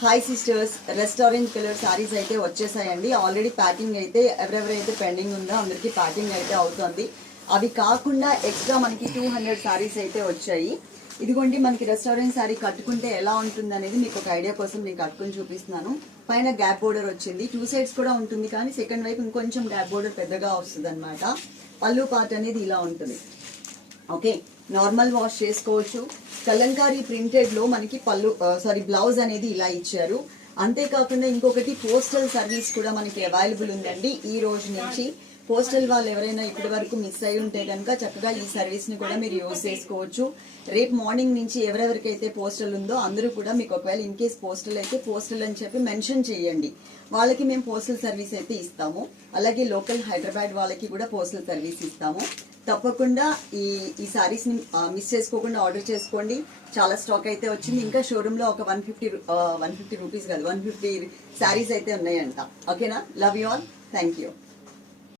Hi sisters restaurant colour sarees అయితే వచ్చేసాయండి. Already packing అయితే ఎవరెవరైతే పెండింగ్ ఉందో అందరికీ ప్యాకింగ్ అయితే అవుతుంది. అవి కాకుండా ఎక్స్ట్రా మనకి టూ హండ్రెడ్ సారీస్ అయితే వచ్చాయి. ఇదిగోండి మనకి రెస్టారెంట్ సారీ కట్టుకుంటే ఎలా ఉంటుంది అనేది మీకు ఒక ఐడియా కోసం నేను కట్టుకొని చూపిస్తున్నాను. పైన గ్యాప్ బోర్డర్ వచ్చింది. టూ సైడ్స్ కూడా ఉంటుంది కానీ సెకండ్ వైపు ఇంకొంచెం గ్యాప్ బోర్డర్ పెద్దగా వస్తుంది అనమాట పళ్ళు పార్ట్ అనేది ఇలా ఉంటుంది. ఓకే నార్మల్ వాష్ చేసుకోవచ్చు. కలంకారీ ప్రింటెడ్లో మనకి పళ్ళు సారీ బ్లౌజ్ అనేది ఇలా ఇచ్చారు. అంతేకాకుండా ఇంకొకటి పోస్టల్ సర్వీస్ కూడా మనకి అవైలబుల్ ఉందండి. ఈ రోజు నుంచి పోస్టల్ వాళ్ళు ఎవరైనా ఇప్పటి వరకు మిస్ అయి ఉంటే కనుక చక్కగా ఈ సర్వీస్ని కూడా మీరు యూజ్ చేసుకోవచ్చు. రేపు మార్నింగ్ నుంచి ఎవరెవరికైతే పోస్టల్ ఉందో అందరూ కూడా మీకు ఒకవేళ ఇన్ కేస్ పోస్టల్ అయితే పోస్టల్ అని చెప్పి మెన్షన్ చేయండి. వాళ్ళకి మేము పోస్టల్ సర్వీస్ అయితే ఇస్తాము. అలాగే లోకల్ హైదరాబాద్ వాళ్ళకి కూడా పోస్టల్ సర్వీస్ ఇస్తాము. తప్పకుండా ఈ ఈ సారీస్ని మిస్ చేసుకోకుండా ఆర్డర్ చేసుకోండి. చాలా స్టాక్ అయితే వచ్చింది. ఇంకా షోరూమ్లో ఒక one fifty one fifty rupees కాదు వన్ ఫిఫ్టీ సారీస్ అయితే ఉన్నాయంట. ఓకేనా love you all thank you